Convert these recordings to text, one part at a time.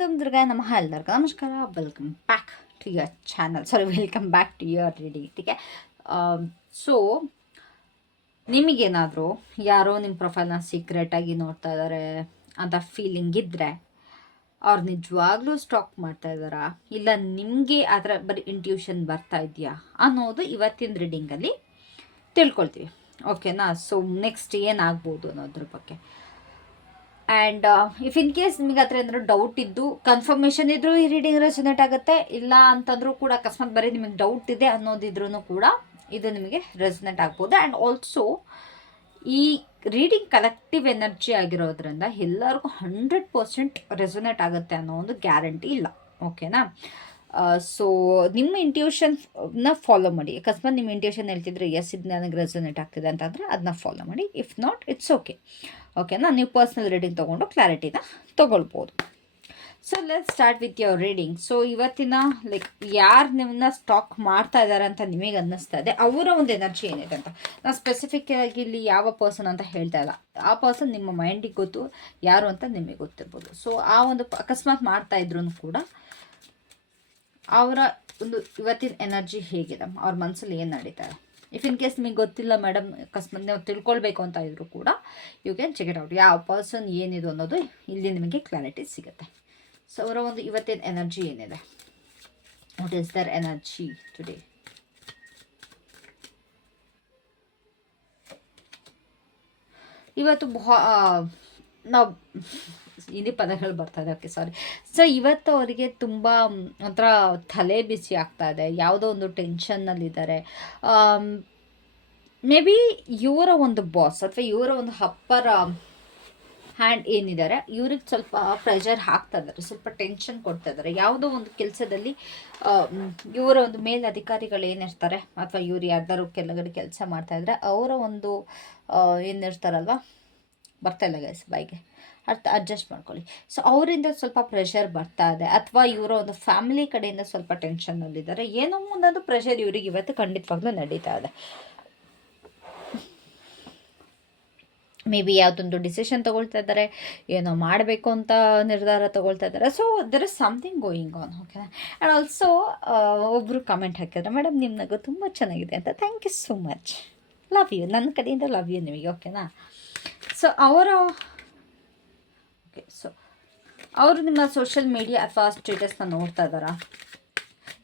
ದಮ್ ದುರ್ಗಾಯ ನಮಃ ಎಲ್ಲರಿಗೂ ನಮಸ್ಕಾರ. Welcome back to your channel. Welcome back to your reading. ಟೀಕೆ. ಸೊ ನಿಮಗೇನಾದರೂ ಯಾರೋ ನಿಮ್ಮ ಪ್ರೊಫೈಲ್ನ ಸೀಕ್ರೆಟಾಗಿ ನೋಡ್ತಾ ಇದ್ದಾರೆ ಅಂತ ಫೀಲಿಂಗ್ ಇದ್ದರೆ ಅವ್ರು ನಿಜವಾಗ್ಲೂ ಸ್ಟಾಕ್ ಮಾಡ್ತಾ ಇದ್ದಾರಾ, ಇಲ್ಲ ನಿಮಗೆ ಅದರ ಬರೀ ಇಂಟ್ಯೂಷನ್ ಬರ್ತಾ ಇದೆಯಾ ಅನ್ನೋದು ಇವತ್ತಿನ ರೀಡಿಂಗಲ್ಲಿ ತಿಳ್ಕೊಳ್ತೀವಿ. ಓಕೆನಾ? ಸೊ ನೆಕ್ಸ್ಟ್ ಏನಾಗ್ಬೋದು ಅನ್ನೋದ್ರ ಬಗ್ಗೆ. ಆ್ಯಂಡ್ ಇಫ್ ಇನ್ ಕೇಸ್ ನಿಮಗೆ ಹತ್ರ ಏನಾದ್ರು ಡೌಟ್ ಇದ್ದು ಕನ್ಫರ್ಮೇಷನ್ ಇದ್ದರೂ ಈ ರೀಡಿಂಗ್ ರೆಸೊನೇಟ್ ಆಗುತ್ತೆ, ಇಲ್ಲ ಅಂತಂದ್ರೂ ಕೂಡ ಅಕಸ್ಮಾತ್ ಬರೀ ನಿಮಗೆ ಡೌಟ್ ಇದೆ ಅನ್ನೋದಿದ್ರೂ ಕೂಡ ಇದು ನಿಮಗೆ ರೆಸೊನೇಟ್ ಆಗ್ಬೋದು. ಆ್ಯಂಡ್ ಆಲ್ಸೋ ಈ ರೀಡಿಂಗ್ ಕಲೆಕ್ಟಿವ್ ಎನರ್ಜಿ ಆಗಿರೋದ್ರಿಂದ ಎಲ್ಲರಿಗೂ 100% ರೆಸೊನೇಟ್ ಆಗುತ್ತೆ ಅನ್ನೋ ಒಂದು ಗ್ಯಾರಂಟಿ ಇಲ್ಲ. ಓಕೆನಾ? ಸೊ ನಿಮ್ಮ ಇಂಟ್ಯೂಷನ್ನ ಫಾಲೋ ಮಾಡಿ. ಅಕಸ್ಮಾತ್ ನಿಮ್ಮ ಇಂಟ್ಯೂಷನ್ ಹೇಳ್ತಿದ್ರೆ ಎಸ್ ಇದು ನನಗೆ ರೆಸೊನೇಟ್ ಆಗ್ತಿದೆ ಅಂತಂದರೆ ಅದನ್ನ ಫಾಲೋ ಮಾಡಿ. If not it's okay. ಓಕೆನಾ? ನೀವು ಪರ್ಸ್ನಲ್ ರೀಡಿಂಗ್ ತೊಗೊಂಡು ಕ್ಲಾರಿಟಿನ ತೊಗೊಳ್ಬೋದು. So let's start with your reading. So ಇವತ್ತಿನ ಯಾರು ನಿಮ್ಮನ್ನ ಸ್ಟಾಕ್ ಮಾಡ್ತಾ ಇದ್ದಾರೆ ಅಂತ ನಿಮಗೆ ಅನ್ನಿಸ್ತಾ ಇದೆ, ಅವರ ಒಂದು ಎನರ್ಜಿ ಏನಿದೆ ಅಂತ. ನಾನು ಸ್ಪೆಸಿಫಿಕ್ ಆಗಿ ಇಲ್ಲಿ ಯಾವ ಪರ್ಸನ್ ಅಂತ ಹೇಳ್ತಾ ಇಲ್ಲ. ಆ ಪರ್ಸನ್ ನಿಮ್ಮ ಮೈಂಡಿಗೆ ಗೊತ್ತು ಯಾರು ಅಂತ ನಿಮಗೆ ಗೊತ್ತಿರ್ಬೋದು. ಸೊ ಆ ಒಂದು ಅಕಸ್ಮಾತ್ ಮಾಡ್ತಾ ಇದ್ರೂ ಕೂಡ ಅವರ ಒಂದು ಇವತ್ತಿನ ಎನರ್ಜಿ ಹೇಗಿದೆ, ಅವ್ರ ಮನಸ್ಸಲ್ಲಿ ಏನು ನಡೀತಾರೆ. ಇಫ್ ಇನ್ ಕೇಸ್ ನಿಮಗೆ ಗೊತ್ತಿಲ್ಲ ಮೇಡಮ್, ಅಕಸ್ಮಾತ್ ನೀವು ತಿಳ್ಕೊಳ್ಬೇಕು ಅಂತ ಇದ್ರೂ ಕೂಡ you can check it out. ಯಾವ ಪರ್ಸನ್ ಏನಿದು ಅನ್ನೋದು ಇಲ್ಲಿ ನಿಮಗೆ ಕ್ಲಾರಿಟಿ ಸಿಗುತ್ತೆ. ಸೊ ಅವರ ಒಂದು ಇವತ್ತಿನ ಎನರ್ಜಿ ಏನಿದೆ, what is their energy today. ಇವತ್ತು ನಾವು ಹಿಂದಿ ಪದಗಳು ಬರ್ತಾ ಇದೆ. ಓಕೆ, ಸಾರಿ. ಸೊ ಇವತ್ತು ಅವರಿಗೆ ತುಂಬ ಒಂಥರ ತಲೆ ಬಿಸಿ ಆಗ್ತಾ ಇದೆ, ಯಾವುದೋ ಒಂದು ಟೆನ್ಷನ್ನಲ್ಲಿದ್ದಾರೆ. ಮೇ ಬಿ ಇವರ ಒಂದು ಬಾಸ್ ಅಥವಾ ಇವರ ಒಂದು ಅಪ್ಪರ ಹ್ಯಾಂಡ್ ಏನಿದ್ದಾರೆ ಇವ್ರಿಗೆ ಸ್ವಲ್ಪ ಪ್ರೆಷರ್ ಹಾಕ್ತಾ ಇದ್ದಾರೆ, ಸ್ವಲ್ಪ ಟೆನ್ಷನ್ ಕೊಡ್ತಾ ಇದ್ದಾರೆ. ಯಾವುದೋ ಒಂದು ಕೆಲಸದಲ್ಲಿ ಇವರ ಒಂದು ಮೇಲಧಿಕಾರಿಗಳು ಏನಿರ್ತಾರೆ ಅಥವಾ ಇವ್ರು ಯಾರ್ದಾರು ಕೆಳಗಡೆ ಕೆಲಸ ಮಾಡ್ತಾಯಿದ್ರೆ ಅವರ ಒಂದು ಏನಿರ್ತಾರಲ್ವ, ಬರ್ತಾ ಇಲ್ಲ ಗೈಸ್ ಬಾಯಿಗೆ, ಅಡ್ಜಸ್ಟ್ ಮಾಡ್ಕೊಳ್ಳಿ. ಸೊ ಅವರಿಂದ ಸ್ವಲ್ಪ ಪ್ರೆಷರ್ ಬರ್ತಾ ಇದೆ, ಅಥವಾ ಇವರ ಒಂದು ಫ್ಯಾಮಿಲಿ ಕಡೆಯಿಂದ ಸ್ವಲ್ಪ ಟೆನ್ಷನ್ನಲ್ಲಿದ್ದಾರೆ. ಏನೋ ಒಂದೊಂದು ಪ್ರೆಷರ್ ಇವ್ರಿಗೆ ಇವತ್ತು ಖಂಡಿತವಾಗ್ಲೂ ನಡೀತಾ ಇದೆ. ಮೇ ಬಿ ಯಾವುದೊಂದು ಡಿಸಿಷನ್ ತೊಗೊಳ್ತಾ ಇದ್ದಾರೆ, ಏನೋ ಮಾಡಬೇಕು ಅಂತ ನಿರ್ಧಾರ ತೊಗೊಳ್ತಾ ಇದ್ದಾರೆ. So there is something going on. Okay. And also ಒಬ್ಬರು ಕಮೆಂಟ್ ಹಾಕಿದ್ರೆ, ಮೇಡಮ್ ನಿಮ್ಮ ನಗು ತುಂಬ ಚೆನ್ನಾಗಿದೆ ಅಂತ. Thank you so much. Love you, ನನ್ನ ಕಡೆಯಿಂದ ಲವ್ ಯು ನಿಮಗೆ. ಓಕೆನಾ? ಸೊ ಸೊ ಅವರು ನಿಮ್ಮ ಸೋಷಿಯಲ್ ಮೀಡಿಯಾ ಅಥವಾ ಸ್ಟೇಟಸ್ನ ನೋಡ್ತಾ ಇದ್ದಾರಾ?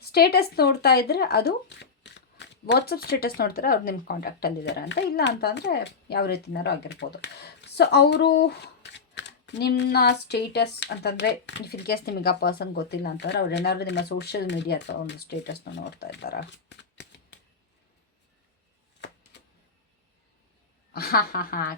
ಸ್ಟೇಟಸ್ ನೋಡ್ತಾ ಇದ್ದರೆ ಅದು ವಾಟ್ಸಪ್ ಸ್ಟೇಟಸ್ ನೋಡ್ತಾರೆ, ಅವ್ರು ನಿಮ್ಮ ಕಾಂಟ್ಯಾಕ್ಟಲ್ಲಿದ್ದಾರೆ ಅಂತ. ಇಲ್ಲ ಅಂತ ಅಂದರೆ ಯಾವ ರೀತಿನಾರು ಆಗಿರ್ಬೋದು. ಸೊ ಅವರು ನಿಮ್ಮ ಸ್ಟೇಟಸ್ ಅಂತಂದರೆ ಇಫ್ ಇನ್ ಕೇಸ್ ನಿಮಗೆ ಆ ಪರ್ಸನ್ ಗೊತ್ತಿಲ್ಲ ಅಂತಂದರೆ ಅವ್ರು ಏನಾದರೂ ನಿಮ್ಮ ಸೋಷಿಯಲ್ ಮೀಡಿಯಾ ಅಥವಾ ಒಂದು ಸ್ಟೇಟಸ್ನ ನೋಡ್ತಾ ಇದ್ದಾರಾ?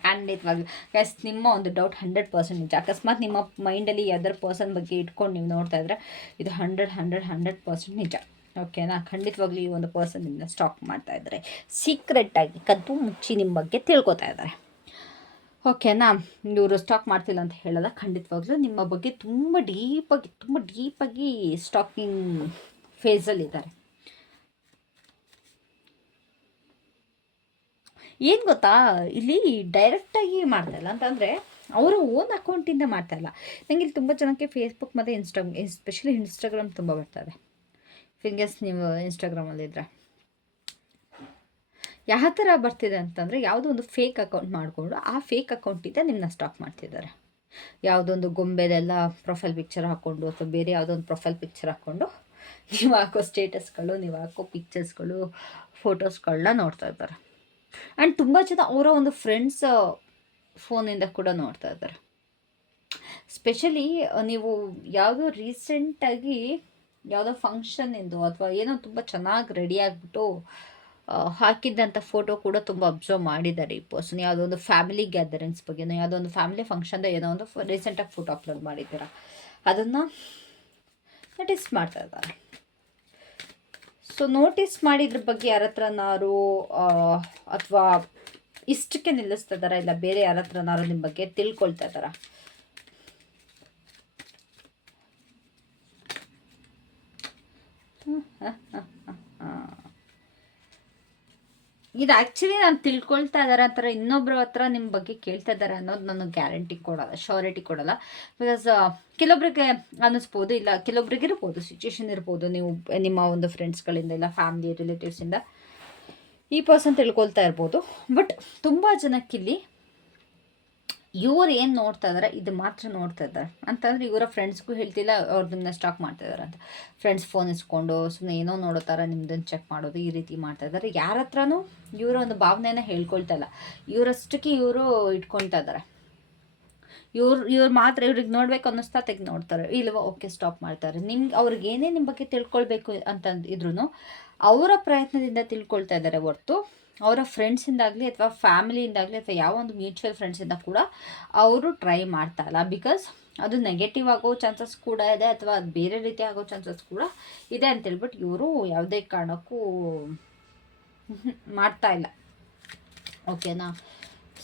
ಖಂಡಿತವಾಗ್ಲೂ ಗೈಸ್, ನಿಮ್ಮ ಒಂದು ಡೌಟ್ 100% ನಿಜ. ಅಕಸ್ಮಾತ್ ನಿಮ್ಮ ಮೈಂಡಲ್ಲಿ ಯಾವ್ದಾರು ಪರ್ಸನ್ ಬಗ್ಗೆ ಇಟ್ಕೊಂಡು ನೀವು ನೋಡ್ತಾ ಇದ್ರೆ ಇದು 100% ನಿಜ. ಓಕೆನಾ? ಖಂಡಿತವಾಗ್ಲೂ ಈ ಒಂದು ಪರ್ಸನ್ ನಿಮ್ಮನ್ನ ಸ್ಟಾಕ್ ಮಾಡ್ತಾ ಇದ್ದಾರೆ, ಸೀಕ್ರೆಟಾಗಿ ಕದ್ದು ಮುಚ್ಚಿ ನಿಮ್ಮ ಬಗ್ಗೆ ತಿಳ್ಕೊತಾ ಇದ್ದಾರೆ. ಓಕೆನಾ? ಇವರು ಸ್ಟಾಕ್ ಮಾಡ್ತಿಲ್ಲ ಅಂತ ಹೇಳಲ್ಲ, ಖಂಡಿತವಾಗ್ಲೂ ನಿಮ್ಮ ಬಗ್ಗೆ ತುಂಬ ಡೀಪಾಗಿ ಸ್ಟಾಕಿಂಗ್ ಫೇಸಲ್ಲಿದ್ದಾರೆ. ಏನು ಗೊತ್ತಾ, ಇಲ್ಲಿ ಡೈರೆಕ್ಟಾಗಿ ಮಾಡ್ತಾಯಿಲ್ಲ ಅಂತಂದರೆ ಅವರ ಓನ್ ಅಕೌಂಟಿಂದ ಮಾಡ್ತಾಯಿಲ್ಲ. ನನಗೆ ಇಲ್ಲಿ ತುಂಬ ಜನಕ್ಕೆ ಫೇಸ್ಬುಕ್ ಮತ್ತು ಎಸ್ಪೆಷಲಿ ಇನ್ಸ್ಟಾಗ್ರಾಮ್ ತುಂಬ ಬರ್ತಾಯಿದೆ. ಫಿಂಗರ್ಸ್ ನೀವು ಇನ್ಸ್ಟಾಗ್ರಾಮಲ್ಲಿದ್ದರೆ ಯಾವ ಥರ ಬರ್ತಿದೆ ಅಂತಂದರೆ, ಯಾವುದೋ ಒಂದು ಫೇಕ್ ಅಕೌಂಟ್ ಮಾಡಿಕೊಂಡು ಆ ಫೇಕ್ ಅಕೌಂಟಿಂದ ನಿಮ್ಮನ್ನ ಸ್ಟಾಕ್ ಮಾಡ್ತಿದ್ದಾರೆ. ಯಾವುದೊಂದು ಗೊಂಬೆದೆಲ್ಲ ಪ್ರೊಫೈಲ್ ಪಿಕ್ಚರ್ ಹಾಕ್ಕೊಂಡು ಅಥವಾ ಬೇರೆ ಯಾವುದೋ ಒಂದು ಪ್ರೊಫೈಲ್ ಪಿಕ್ಚರ್ ಹಾಕ್ಕೊಂಡು ನೀವು ಹಾಕೋ ಸ್ಟೇಟಸ್ಗಳು, ನೀವು ಹಾಕೋ ಪಿಕ್ಚರ್ಸ್ಗಳು, ಫೋಟೋಸ್ಗಳನ್ನ ನೋಡ್ತಾ ಇದ್ದಾರೆ. ಆ್ಯಂಡ್ ತುಂಬ ಜನ ಅವರ ಒಂದು ಫ್ರೆಂಡ್ಸ್ ಫೋನಿಂದ ಕೂಡ ನೋಡ್ತಾ ಇದ್ದಾರೆ. ಸ್ಪೆಷಲಿ ನೀವು ಯಾವುದೋ ರೀಸೆಂಟಾಗಿ ಯಾವುದೋ ಫಂಕ್ಷನ್ನಿಂದು ಅಥವಾ ಏನೋ ತುಂಬ ಚೆನ್ನಾಗಿ ರೆಡಿ ಆಗಿಬಿಟ್ಟು ಹಾಕಿದ್ದಂಥ ಫೋಟೋ ಕೂಡ ತುಂಬ ಅಬ್ಸರ್ವ್ ಮಾಡಿದ್ದಾರೆ ಈ ಪರ್ಸನ್. ಯಾವುದೋ ಒಂದು ಫ್ಯಾಮಿಲಿ ಗ್ಯಾದರಿಂಗ್ಸ್ ಬಗ್ಗೆನೋ ಯಾವುದೋ ಒಂದು ಫ್ಯಾಮಿಲಿ ಫಂಕ್ಷನ್ದ ಏನೋ ಒಂದು ರೀಸೆಂಟಾಗಿ ಫೋಟೋ ಅಪ್ಲೋಡ್ ಮಾಡಿದ್ದೀರಾ, ಅದನ್ನು ನೋಟಿಸ್ ಮಾಡ್ತಾ ಇದ್ದಾರೆ. ಸೊ ನೋಟಿಸ್ ಮಾಡಿದ್ರ ಬಗ್ಗೆ ಯಾರ ಹತ್ರನಾರು ಅಥವಾ ಇಷ್ಟಕ್ಕೆ ನಿಲ್ಲಿಸ್ತಾ ಇದ್ದಾರಾ, ಇಲ್ಲ ಬೇರೆ ಯಾರ ಹತ್ರನಾರು ನಿಮ್ಮ ಬಗ್ಗೆ ತಿಳ್ಕೊಳ್ತಾ ಇದ್ದಾರಾ? ಇದು ಆ್ಯಕ್ಚುಲಿ ನಾನು ತಿಳ್ಕೊಳ್ತಾ ಇದ್ದಾರೆ ಅಂತಾರೆ, ಇನ್ನೊಬ್ಬರ ಹತ್ರ ನಿಮ್ಮ ಬಗ್ಗೆ ಕೇಳ್ತಾ ಇದ್ದಾರೆ ಅನ್ನೋದು ನನಗೆ ಗ್ಯಾರಂಟಿ ಕೊಡಲ್ಲ, ಶ್ಯೂರಿಟಿ ಕೊಡಲ್ಲ. ಬಿಕಾಸ್ ಕೆಲವೊಬ್ರಿಗೆ ಅನ್ನಿಸ್ಬೋದು, ಇಲ್ಲ ಕೆಲವೊಬ್ರಿಗೆ ಇರ್ಬೋದು, ಸಿಚುವೇಶನ್ ಇರ್ಬೋದು, ನೀವು ನಿಮ್ಮ ಒಂದು ಫ್ರೆಂಡ್ಸ್ಗಳಿಂದ ಇಲ್ಲ ಫ್ಯಾಮಿಲಿ ರಿಲೇಟಿವ್ಸಿಂದ ಈ ಪರ್ಸನ್ ತಿಳ್ಕೊಳ್ತಾ ಇರ್ಬೋದು. ಬಟ್ ತುಂಬ ಜನಕ್ಕಿಲ್ಲಿ ಇವ್ರು ಏನು ನೋಡ್ತಾ ಇದ್ದಾರೆ ಇದು ಮಾತ್ರ ನೋಡ್ತಾ ಇದ್ದಾರೆ ಅಂತಂದರೆ, ಇವರ ಫ್ರೆಂಡ್ಸ್ಗೂ ಹೇಳ್ತಿಲ್ಲ ಅವ್ರು ನಿಮ್ಮನ್ನ ಸ್ಟಾಕ್ ಮಾಡ್ತಾ ಇದ್ದಾರೆ ಅಂತ. ಫ್ರೆಂಡ್ಸ್ ಫೋನ್ ಇಸ್ಕೊಂಡು ಸುಮ್ಮನೆ ಏನೋ ನೋಡೋ ಥರ ನಿಮ್ದನ್ನು ಚೆಕ್ ಮಾಡೋದು ಈ ರೀತಿ ಮಾಡ್ತಾ ಇದ್ದಾರೆ. ಯಾರ ಹತ್ರನೂ ಇವರ ಒಂದು ಭಾವನೆನ ಹೇಳ್ಕೊಳ್ತಾ ಇಲ್ಲ, ಇವರಷ್ಟಕ್ಕೆ ಇವರು ಇಟ್ಕೊಳ್ತಾ ಇದ್ದಾರೆ. ಇವ್ರು ಮಾತ್ರ ಇವ್ರಿಗೆ ನೋಡ್ಬೇಕು ಅನ್ನಿಸ್ತಾ ತೆಗೆದು ನೋಡ್ತಾರೆ, ಇಲ್ವ ಓಕೆ ಸ್ಟಾಪ್ ಮಾಡ್ತಾರೆ. ನಿಮ್ಗೆ ಅವ್ರಿಗೆ ಏನೇ ನಿಮ್ಮ ಬಗ್ಗೆ ತಿಳ್ಕೊಳ್ಬೇಕು ಅಂತಂದಿದ್ರು ಅವರ ಪ್ರಯತ್ನದಿಂದ ತಿಳ್ಕೊಳ್ತಾ ಇದ್ದಾರೆ ಹೊರ್ತು ಅವರ ಫ್ರೆಂಡ್ಸಿಂದಾಗಲಿ ಅಥವಾ ಫ್ಯಾಮಿಲಿಯಿಂದಾಗಲಿ ಅಥವಾ ಯಾವ ಒಂದು ಮ್ಯೂಚುವಲ್ ಫ್ರೆಂಡ್ಸಿಂದ ಕೂಡ ಅವರು ಟ್ರೈ ಮಾಡ್ತಾ ಇಲ್ಲ. ಬಿಕಾಸ್ ಅದು ನೆಗೆಟಿವ್ ಆಗೋ ಚಾನ್ಸಸ್ ಕೂಡ ಇದೆ, ಅಥವಾ ಅದು ಬೇರೆ ರೀತಿ ಆಗೋ ಚಾನ್ಸಸ್ ಕೂಡ ಇದೆ ಅಂತೇಳ್ಬಿಟ್ಟು ಇವರು ಯಾವುದೇ ಕಾರಣಕ್ಕೂ ಮಾಡ್ತಾ ಇಲ್ಲ. ಓಕೆನಾ?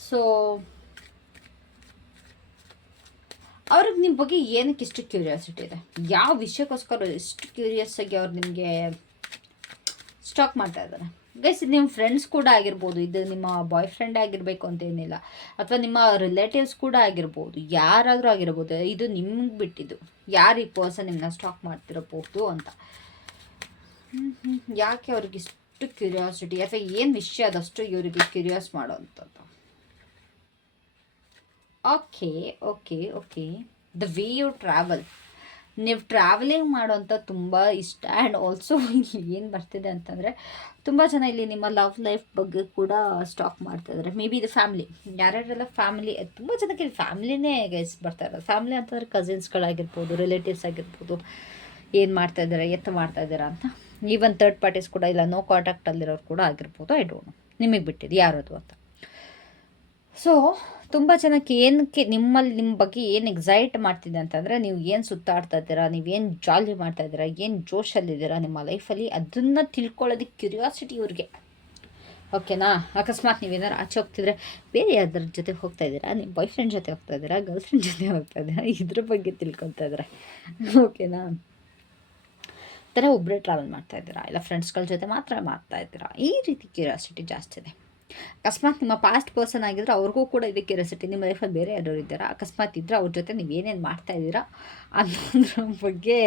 ಸೊ ಅವ್ರಿಗೆ ನಿಮ್ಮ ಬಗ್ಗೆ ಏನಕ್ಕೆ ಇಷ್ಟು ಕ್ಯೂರಿಯಾಸಿಟಿ ಇದೆ, ಯಾವ ವಿಷಯಕ್ಕೋಸ್ಕರ ಇಷ್ಟು ಕ್ಯೂರಿಯಸ್ ಆಗಿ ಅವ್ರು ನಿಮಗೆ ಸ್ಟಾಕ್ ಮಾಡ್ತಾ ಇದ್ದಾರೆ ಗೈಸ್? ನಿಮ್ಮ ಫ್ರೆಂಡ್ಸ್ ಕೂಡ ಆಗಿರ್ಬೋದು, ಇದು ನಿಮ್ಮ ಬಾಯ್ ಫ್ರೆಂಡ್ ಆಗಿರಬೇಕು ಅಂತೇನಿಲ್ಲ, ಅಥವಾ ನಿಮ್ಮ ರಿಲೇಟಿವ್ಸ್ ಕೂಡ ಆಗಿರ್ಬೋದು, ಯಾರಾದರೂ ಆಗಿರ್ಬೋದು. ಇದು ನಿಮ್ಗೆ ಬಿಟ್ಟಿದ್ದು, ಯಾರು ಈ ಪರ್ಸನ್ ನಿಮ್ಮನ್ನ ಸ್ಟಾಕ್ ಮಾಡ್ತಿರಬಹುದು ಅಂತ. ಯಾಕೆ ಅವ್ರಿಗೆ ಇಷ್ಟು ಕ್ಯೂರಿಯಾಸಿಟಿ, ಅಥವಾ ಏನು ವಿಷಯ ಅದಷ್ಟು ಇವರಿಗೆ ಕ್ಯೂರಿಯಸ್ ಮಾಡೋವಂಥದ್ದು? Okay okay okay the way you travel, ನೀವು ಟ್ರಾವೆಲಿಂಗ್ ಮಾಡೋಂಥ ತುಂಬ ಇಷ್ಟ. ಆ್ಯಂಡ್ ಆಲ್ಸೋ ಏನು ಬರ್ತಿದೆ ಅಂತಂದರೆ, ತುಂಬ ಜನ ಇಲ್ಲಿ ನಿಮ್ಮ ಲವ್ ಲೈಫ್ ಬಗ್ಗೆ ಕೂಡ ಸ್ಟಾಕ್ ಮಾಡ್ತಾಯಿದ್ದಾರೆ. ಮೇ ಬಿ ಇದು ಫ್ಯಾಮಿಲಿ, ಯಾರ್ಯಾರೆಲ್ಲ ಫ್ಯಾಮಿಲಿ, ತುಂಬ ಜನಕ್ಕೆ ಇಲ್ಲಿ ಫ್ಯಾಮಿಲಿನೇ ಗೈಸ್ ಬರ್ತಾ ಇರೋದು. ಫ್ಯಾಮಿಲಿ ಅಂತಂದರೆ ಕಸಿನ್ಸ್ಗಳಾಗಿರ್ಬೋದು, ರಿಲೇಟಿವ್ಸ್ ಆಗಿರ್ಬೋದು, ಏನು ಮಾಡ್ತಾಯಿದ್ದಾರೆ, ಮಾಡ್ತಾಯಿದ್ದೀರಾ ಅಂತ. ಈವನ್ ಥರ್ಡ್ ಪಾರ್ಟೀಸ್ ಕೂಡ ಇಲ್ಲ, ನೋ ಕಾಂಟ್ಯಾಕ್ಟಲ್ಲಿರೋರು ಕೂಡ ಆಗಿರ್ಬೋದು. ಐ ಡೋಂಟ್ ನೋ, ನಿಮಗೆ ಬಿಟ್ಟಿದ್ದು ಯಾರದು ಅಂತ. ಸೊ ತುಂಬ ಜನಕ್ಕೆ ಏನಕ್ಕೆ ನಿಮ್ಮ ಬಗ್ಗೆ ಏನು ಎಕ್ಸೈಟ್ ಮಾಡ್ತಿದೆ ಅಂತಂದರೆ, ನೀವು ಏನು ಸುತ್ತಾಡ್ತಾ ಇದ್ದೀರಾ, ನೀವೇನು ಜಾಲಿ ಮಾಡ್ತಾ ಇದ್ದೀರಾ, ಏನು ಜೋಶಲ್ಲಿದ್ದೀರಾ ನಿಮ್ಮ ಲೈಫಲ್ಲಿ, ಅದನ್ನು ತಿಳ್ಕೊಳ್ಳೋದಕ್ಕೆ ಕ್ಯೂರಿಯಾಸಿಟಿ ಇವ್ರಿಗೆ. ಓಕೆನಾ? ಅಕಸ್ಮಾತ್ ನೀವೇನಾದ್ರು ಆಚೆ ಹೋಗ್ತಿದ್ರೆ ಬೇರೆ ಯಾವ್ದ್ರ ಜೊತೆ ಹೋಗ್ತಾ ಇದ್ದೀರಾ, ನಿಮ್ಮ ಬಾಯ್ ಫ್ರೆಂಡ್ ಜೊತೆ ಹೋಗ್ತಾ ಇದ್ದೀರಾ, ಗರ್ಲ್ ಫ್ರೆಂಡ್ ಜೊತೆ ಹೋಗ್ತಾ ಇದ್ದೀರಾ, ಇದ್ರ ಬಗ್ಗೆ ತಿಳ್ಕೊತಾ ಇದ್ದಾರೆ. ಓಕೆನಾ? ಥರ ಒಬ್ಬರೇ ಟ್ರಾವೆಲ್ ಮಾಡ್ತಾ ಇದ್ದೀರಾ, ಇಲ್ಲ ಫ್ರೆಂಡ್ಸ್ಗಳ ಜೊತೆ ಮಾತ್ರ ಮಾಡ್ತಾ ಇದ್ದೀರಾ, ಈ ರೀತಿ ಕ್ಯೂರಿಯಾಸಿಟಿ ಜಾಸ್ತಿ ಇದೆ. ಅಕಸ್ಮಾತ್ ನಿಮ್ಮ ಪಾಸ್ಟ್ ಪರ್ಸನ್ ಆಗಿದ್ರೆ ಅವ್ರಿಗೂ ಕೂಡ ಇದಕ್ಕೆ ಕ್ಯೂರಿಯಾಸಿಟಿ, ನಿಮ್ಮ ಲೈಫಲ್ಲಿ ಬೇರೆ ಯಾರು ಇದ್ದೀರಾ, ಅಕಸ್ಮಾತ್ ಇದ್ದರೆ ಅವ್ರ ಜೊತೆ ನೀವು ಏನೇನು ಮಾಡ್ತಾ ಇದ್ದೀರಾ ಅನ್ನೋದ್ರ ಬಗ್ಗೆ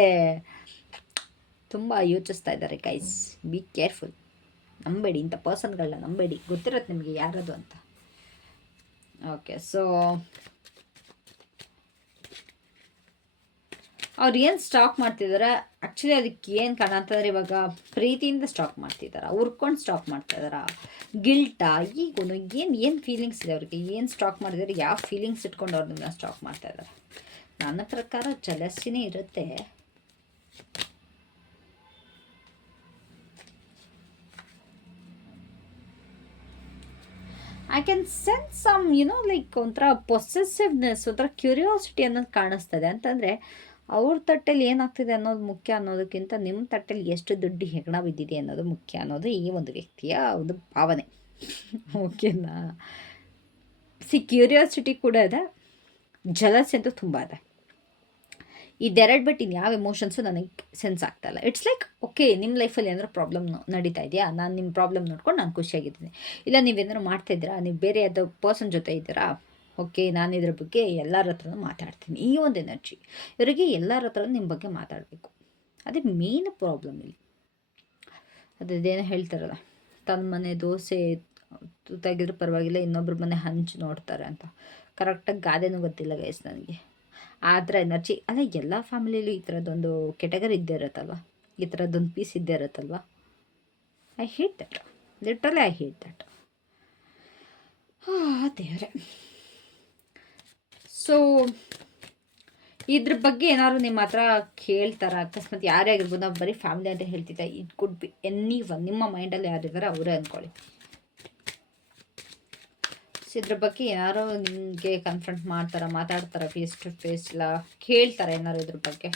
ತುಂಬ ಯೋಚಿಸ್ತಾ ಇದ್ದಾರೆ ಗೈಸ್. ಬಿ ಕೇರ್ಫುಲ್, ನಂಬೇಡಿ ಇಂಥ ಪರ್ಸನ್ಗಳನ್ನ, ನಂಬೇಡಿ. ಗೊತ್ತಿರುತ್ತೆ ನಿಮಗೆ ಯಾರದು ಅಂತ. ಓಕೆ, ಸೊ ಅವ್ರು ಏನು ಸ್ಟಾಕ್ ಮಾಡ್ತಿದ್ದಾರೆ ಆ್ಯಕ್ಚುಲಿ, ಅದಕ್ಕೆ ಏನು ಕಾರಣ ಅಂತಂದರೆ, ಇವಾಗ ಪ್ರೀತಿಯಿಂದ ಸ್ಟಾಕ್ ಮಾಡ್ತಿದ್ದಾರೆ, ಉರ್ಕೊಂಡು ಸ್ಟಾಕ್ ಮಾಡ್ತಾಯಿದಾರ, ಗಿಲ್ಟಾ, ಈಗೂ ಏನು ಫೀಲಿಂಗ್ಸ್ ಇದೆ ಅವ್ರಿಗೆ, ಏನು ಸ್ಟಾಕ್ ಮಾಡಿದ್ದಾರೆ, ಯಾವ ಫೀಲಿಂಗ್ಸ್ ಇಟ್ಕೊಂಡು ಅವ್ರು ನಿಮ್ಮನ್ನ ಸ್ಟಾಕ್ ಮಾಡ್ತಾಯಿದ್ದಾರೆ? ನನ್ನ ಪ್ರಕಾರ ಜಲಸ್ಸಿನೇ ಇರುತ್ತೆ. I can sense some like ಒಂಥರ ಪೊಸೆಸಿವ್ನೆಸ್, ಒಂಥರ ಕ್ಯೂರಿಯಾಸಿಟಿ ಅನ್ನೋದು ಕಾಣಿಸ್ತದೆ. ಅಂತಂದರೆ ಅವ್ರ ತಟ್ಟೆಲಿ ಏನಾಗ್ತಿದೆ ಅನ್ನೋದು ಮುಖ್ಯ ಅನ್ನೋದಕ್ಕಿಂತ ನಿಮ್ಮ ತಟ್ಟೆಲಿ ಎಷ್ಟು ದುಡ್ಡು ಹೆಗಣ ಬಿದ್ದಿದೆ ಅನ್ನೋದು ಮುಖ್ಯ ಅನ್ನೋದು ಈ ಒಂದು ವ್ಯಕ್ತಿಯ ಒಂದು ಭಾವನೆ. ಓಕೆನಾ? ಕ್ಯೂರಿಯಾಸಿಟಿ ಕೂಡ ಇದೆ, ಜಲಸ್ ಅಂತೂ ತುಂಬ ಇದೆ. ಇದೆರಡು ಬಿಟ್ಟು ಇನ್ಯಾವ ಎಮೋಷನ್ಸು ನನಗೆ ಸೆನ್ಸ್ ಆಗ್ತಾಯಿಲ್ಲ. ಇಟ್ಸ್ ಲೈಕ್ ಓಕೆ, ನಿಮ್ಮ ಲೈಫಲ್ಲಿ ಏನಾದ್ರು ಪ್ರಾಬ್ಲಮ್ ನಡೀತಾ ಇದೆಯಾ, ನಾನು ನಿಮ್ಮ ಪ್ರಾಬ್ಲಮ್ ನೋಡ್ಕೊಂಡು ನಾನು ಖುಷಿಯಾಗಿದ್ದೀನಿ. ಇಲ್ಲ ನೀವೇನಾದ್ರು ಮಾಡ್ತಾಯಿದ್ದೀರಾ, ನೀವು ಬೇರೆ ಯಾವುದೋ ಪರ್ಸನ್ ಜೊತೆ ಇದ್ದೀರಾ, ಓಕೆ ನಾನು ಇದ್ರ ಬಗ್ಗೆ ಎಲ್ಲರ ಹತ್ರನೂ ಮಾತಾಡ್ತೀನಿ. ಈ ಒಂದು ಎನರ್ಜಿ ಇವರಿಗೆ ಎಲ್ಲರ ಹತ್ರ ನಿಮ್ಮ ಬಗ್ಗೆ ಮಾತಾಡಬೇಕು, ಅದೇ ಮೇನ್ ಪ್ರಾಬ್ಲಮ್ ಇಲ್ಲಿ. ಅದೇನೋ ಹೇಳ್ತಾರಲ್ಲ, ತನ್ನ ಮನೆ ದೋಸೆ ತೆಗೆದ್ರೂ ಪರವಾಗಿಲ್ಲ, ಇನ್ನೊಬ್ರ ಮನೆ ಹಂಚು ನೋಡ್ತಾರೆ ಅಂತ. ಕರೆಕ್ಟಾಗಿ ಗಾದೆನೂ ಗೊತ್ತಿಲ್ಲ ಗೈಸ್ ನನಗೆ. ಆ ಥರ ಎನರ್ಜಿ ಅಲ್ಲ, ಎಲ್ಲ ಫ್ಯಾಮಿಲಿಯಲ್ಲೂ ಈ ಥರದ್ದೊಂದು ಕೆಟಗರಿ ಇದ್ದೇ ಇರುತ್ತಲ್ವ, ಈ ಥರದ್ದೊಂದು ಪೀಸ್ ಇದ್ದೇ ಇರುತ್ತಲ್ವ. I hate that, literally I hate that. ದೇವರೇ. ಸೊ ಇದ್ರ ಬಗ್ಗೆ ಏನಾದ್ರು ನಿಮ್ಮ ಹತ್ರ ಕೇಳ್ತಾರ, ಅಕಸ್ಮಾತ್ ಯಾರೇ ಆಗಿರ್ಬೋದು, ನಾವು ಬರೀ ಫ್ಯಾಮಿಲಿ ಅಂತ ಹೇಳ್ತಿದ್ದೆ, it could be any one. ನಿಮ್ಮ ಮೈಂಡಲ್ಲಿ ಯಾರಿದ್ದಾರೆ ಅವರೇ ಅಂದ್ಕೊಳ್ಳಿ. ಸೊ ಇದ್ರ ಬಗ್ಗೆ ಏನಾರು ನಿಮಗೆ ಕನ್ಫ್ರಂಟ್ ಮಾಡ್ತಾರ, ಮಾತಾಡ್ತಾರ ಫೇಸ್ ಟು ಫೇಸ್, ಇಲ್ಲ ಕೇಳ್ತಾರೆ ಏನಾರು ಇದ್ರ ಬಗ್ಗೆ?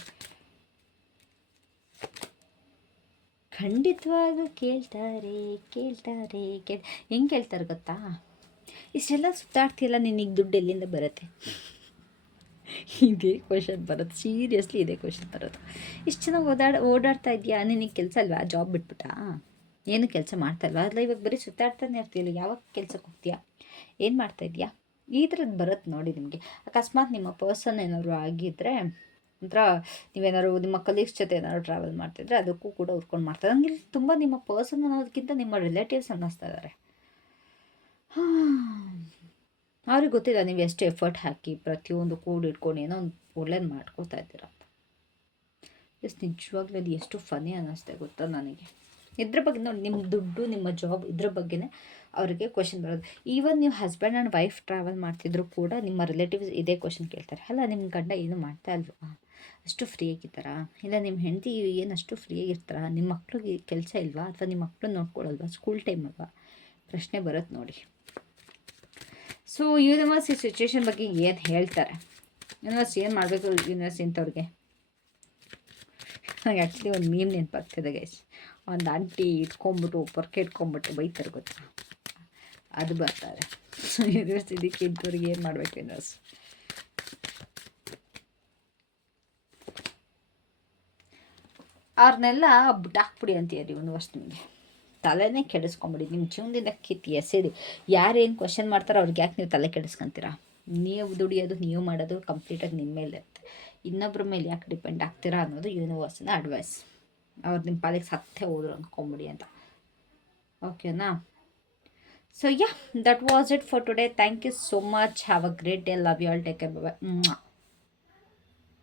ಖಂಡಿತವಾಗೂ ಕೇಳ್ತಾರೆ. ಹೆಂಗೆ ಕೇಳ್ತಾರೆ ಗೊತ್ತಾ? ಇಷ್ಟೆಲ್ಲ ಸುತ್ತಾಡ್ತಿಯಲ್ಲ, ನಿನಗೆ ದುಡ್ಡು ಎಲ್ಲಿಂದ ಬರುತ್ತೆ? ಇದೇ ಕ್ವಶನ್ ಬರುತ್ತೆ, ಸೀರಿಯಸ್ಲಿ ಇದೇ ಕ್ವಶನ್ ಬರೋದು. ಇಷ್ಟು ಚೆನ್ನಾಗಿ ಓಡಾಡ್ತಾ ಇದೆಯಾ, ನಿನಗೆ ಕೆಲಸ ಅಲ್ವಾ, ಜಾಬ್ ಬಿಟ್ಬಿಟ್ಟಾ, ಏನು ಕೆಲಸ ಮಾಡ್ತಾ ಇಲ್ವಾ? ಅಲ್ಲ ಇವಾಗ ಬರೀ ಸುತ್ತಾಡ್ತಾನೆ ಇರ್ತೀಯಲ್ಲ, ಯಾವಾಗ ಕೆಲ್ಸಕ್ಕೆ ಹೋಗ್ತೀಯಾ? ಏನು ಮಾಡ್ತಾ ಇದೀಯಾ? ಈ ಥರದ್ದು ಬರುತ್ತೆ ನೋಡಿ ನಿಮಗೆ. ಅಕಸ್ಮಾತ್ ನಿಮ್ಮ ಪರ್ಸನ್ ಏನಾದ್ರು ಆಗಿದ್ದರೆ, ಒಂಥರ ನೀವೇನಾದ್ರು ನಿಮ್ಮ ಕಲೀಗ್ಸ್ ಜೊತೆ ಏನಾದ್ರು ಟ್ರಾವೆಲ್ ಮಾಡ್ತಿದ್ರೆ ಅದಕ್ಕೂ ಕೂಡ ಉರ್ಕೊಂಡು ಮಾಡ್ತಾರೆ. ಹಂಗೆ ತುಂಬ ನಿಮ್ಮ ಪರ್ಸನ್ ಅನ್ನೋದಕ್ಕಿಂತ ನಿಮ್ಮ ರಿಲೇಟಿವ್ಸ್ ಅನ್ನಿಸ್ತಾ ಇದ್ದಾರೆ. ಅವ್ರಿಗೆ ಗೊತ್ತಿಲ್ಲ ನೀವು ಎಷ್ಟು ಎಫರ್ಟ್ ಹಾಕಿ ಪ್ರತಿಯೊಂದು ಕೂಡಿಟ್ಕೊಂಡು ಏನೋ ಒಂದು ಒಳ್ಳೇದು ಮಾಡ್ಕೊತಾ ಇದ್ದೀರ ಅಂತ. ನಿಜವಾಗ್ಲೂ ಅದು ಎಷ್ಟು ಫನಿ ಅನ್ನಿಸ್ತೆ ಗೊತ್ತಾ ನನಗೆ. ಇದ್ರ ಬಗ್ಗೆ ನೋಡಿ, ನಿಮ್ಮ ದುಡ್ಡು, ನಿಮ್ಮ ಜಾಬ್, ಇದ್ರ ಬಗ್ಗೆನೇ ಅವರಿಗೆ ಕ್ವಶನ್ ಬರೋದು. ಈವನ್ ನೀವು ಹಸ್ಬೆಂಡ್ ಆ್ಯಂಡ್ ವೈಫ್ ಟ್ರಾವೆಲ್ ಮಾಡ್ತಿದ್ರು ಕೂಡ ನಿಮ್ಮ ರಿಲೇಟಿವ್ಸ್ ಇದೇ ಕ್ವಶನ್ ಕೇಳ್ತಾರೆ. ಅಲ್ಲ ನಿಮ್ಮ ಗಂಡ ಏನು ಮಾಡ್ತಾ ಇಲ್ವಾ? ಅಷ್ಟು ಫ್ರೀ ಆಗಿದ್ದಾರಾ? ಇಲ್ಲ ನಿಮ್ಮ ಹೆಂಡತಿ ಏನು ಅಷ್ಟು ಫ್ರೀ ಆಗಿರ್ತಾರಾ? ನಿಮ್ಮ ಮಕ್ಳಿಗೆ ಕೆಲಸ ಇಲ್ವಾ? ಅಥವಾ ನಿಮ್ಮ ಮಕ್ಕಳು ನೋಡ್ಕೊಳ್ಳಲ್ವಾ? ಸ್ಕೂಲ್ ಟೈಮ್ ಅಲ್ವಾ? ಪ್ರಶ್ನೆ ಬರುತ್ತೆ ನೋಡಿ. ಸೊ ಯೂನಿವರ್ಸ್ ಈ ಸಿಚುವೇಶನ್ ಬಗ್ಗೆ ಏನು ಹೇಳ್ತಾರೆ? ಯೂನಿವರ್ಸ್ ಏನು ಮಾಡಬೇಕು? ಯೂನಿವರ್ಸ್ ಇಂಥವ್ರಿಗೆ ನನಗೆ ಆ್ಯಕ್ಚುಲಿ ಒಂದು ಮೀಮ್ ನೆನಪಾಗ್ತದೆ ಗೈಸ್. ಒಂದು ಆಂಟಿ ಇಟ್ಕೊಂಬಿಟ್ಟು ಪೊರ್ಕೆ ಇಟ್ಕೊಂಬಿಟ್ಟು ಬೈತಾರೆ ಗೊತ್ತಾ, ಅದು ಬರ್ತಾರೆ. ಸೊ ಯೂನಿವರ್ಸ್ ಇದಕ್ಕೆ ಇಂಥವ್ರಿಗೆ ಏನು ಮಾಡಬೇಕು ಯೂನಿವರ್ಸ್? ಅವ್ರನ್ನೆಲ್ಲ ಬಿಟ್ಟಾಕ್ಬಿಡಿ ಅಂತೀರಿ ಯೂನಿವರ್ಸ್. ನಿಮಗೆ ತಲೆನೇ ಕೆಡಿಸ್ಕೊಂಬಿಡಿ, ನಿಮ್ಮ ಜೀವನದಿಂದ ಕಿತ್ತು ಎಸೆರಿ. ಯಾರೇನು ಕ್ವಶನ್ ಮಾಡ್ತಾರೋ ಅವ್ರಿಗೆ ಯಾಕೆ ನೀವು ತಲೆ ಕೆಡಿಸ್ಕೊಂತೀರಾ? ನೀವು ದುಡಿಯೋದು, ನೀವು ಮಾಡೋದು ಕಂಪ್ಲೀಟಾಗಿ ನಿಮ್ಮ ಮೇಲೆ ಇರುತ್ತೆ. ಇನ್ನೊಬ್ಬರ ಮೇಲೆ ಯಾಕೆ ಡಿಪೆಂಡ್ ಆಗ್ತೀರಾ ಅನ್ನೋದು ಯೂನಿವರ್ಸಿನ ಅಡ್ವೈಸ್. ಅವ್ರು ನಿಮ್ಮ ಪಾಲಿಗೆ ಸತ್ತೇ ಹೋದ್ರು ಅಂದ್ಕೊಂಬಿಡಿ ಅಂತ. ಓಕೆನಾ? So yeah, that was it for today. Thank you so much. Have a great day. Love you all. Take care. Bye.